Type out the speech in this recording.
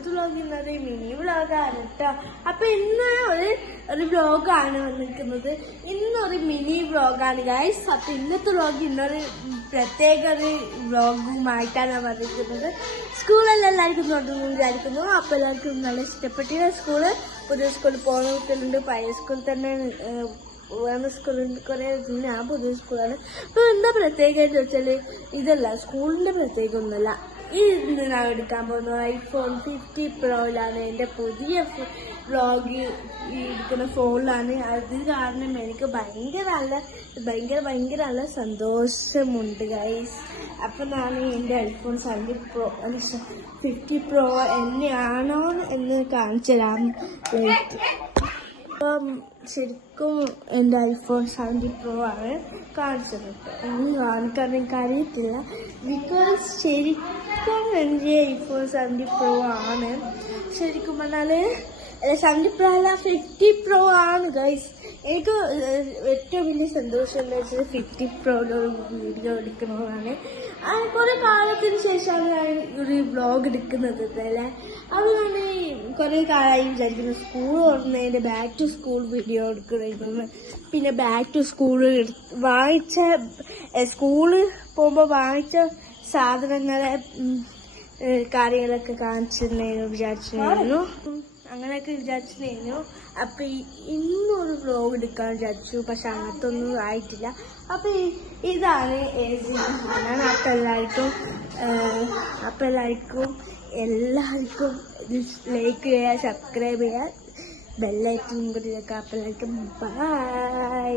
ഇന്നത്തെ വ്ലോഗ് ഇന്നത് മിനി വ്ലോഗാണ് കേട്ടോ. അപ്പൊ ഇന്ന് ഒരു വ്ലോഗാണ് വന്നിരിക്കുന്നത്. ഇന്നൊരു മിനി വ്ലോഗാണ് ഗൈസ്. അപ്പൊ ഇന്നത്തെ വ്ലോഗ് ഇന്നൊരു പ്രത്യേക ഒരു വ്ലോഗുമായിട്ടാണ് വന്നിരിക്കുന്നത്. സ്കൂളെല്ലാം എല്ലാവർക്കും തുടങ്ങുന്നു വിചാരിക്കുന്നു. അപ്പൊ എല്ലാവർക്കും നല്ല ഇഷ്ടപ്പെട്ടില്ല. പുതിയ സ്കൂളിൽ പോകുന്ന കുട്ടികളുണ്ട്, പഴയ സ്കൂളിൽ തന്നെ വേറെ സ്കൂളുണ്ട്, കുറെ ഞാൻ പുതിയ സ്കൂളാണ്. അപ്പൊ എന്താ പ്രത്യേകമായിട്ട് വെച്ചാല് ഇതല്ല, സ്കൂളിന്റെ പ്രത്യേകം ഒന്നുമല്ല. ഇന്ന് ഞാൻ എടുക്കാൻ പോകുന്നത് iPhone 50 Proയിലാണ്. എൻ്റെ പുതിയ വ്ലോഗ് എടുക്കുന്ന ഫോണിലാണ്. അത് കാരണം എനിക്ക് ഭയങ്കര നല്ല സന്തോഷമുണ്ട് ഗൈസ്. അപ്പം ഞാൻ എൻ്റെ iPhone 50 Pro എന്നെയാണോ എന്ന് കാണിച്ചു തരാം. അപ്പം ശരിക്കും എൻ്റെ iPhone 70 Pro ആണ് കാണിച്ചത്. കാണിക്കാൻ എനിക്ക് അറിയത്തില്ല, ബിക്കോസ് ശരിക്കും എൻ്റെ iPhone 70 Pro ആണ്. ശരിക്കും പറഞ്ഞാൽ 70 Pro അല്ല, 50 Pro ആണ് ഗൈസ്. എനിക്ക് ഏറ്റവും വലിയ സന്തോഷം എന്താ വെച്ചാൽ 50 Proയുടെ ഒരു വീഡിയോ എടുക്കുന്നതാണ്. കുറെ കാലത്തിന് ശേഷമാണ് ഞാൻ ഒരു വ്ലോഗ് എടുക്കുന്നത് അല്ലേ. അത് ഞാൻ കുറെ കാലമായി വിചാരിക്കുന്നു, സ്കൂൾ തുറന്നതിൻ്റെ ബാക്ക് ടു സ്കൂൾ വീഡിയോ എടുക്കുന്നത്. പിന്നെ ബാക്ക് ടു സ്കൂൾ സ്കൂള് പോകുമ്പോൾ വാങ്ങിച്ച സാധനങ്ങളെ കാര്യങ്ങളൊക്കെ കാണിച്ചിരുന്നു വിചാരിച്ചിരുന്നു. അങ്ങനെയൊക്കെ വിചാരിച്ചിരുന്നു. അപ്പൊ ഇന്നൊരു വ്ലോഗ് എടുക്കാൻ വിചാരിച്ചു, പക്ഷെ അങ്ങനത്തെ ഒന്നും ആയിട്ടില്ല. അപ്പൊ ഇതാണ് ഞാൻ. അപ്പൊ എല്ലാവർക്കും ലൈക്ക് ചെയ്യുക, സബ്സ്ക്രൈബ് ചെയ്യുക, ബെല്ലൈക്കനും കൂടി വെക്കുക. അപ്പൊ എല്ലാവർക്കും ബൈ.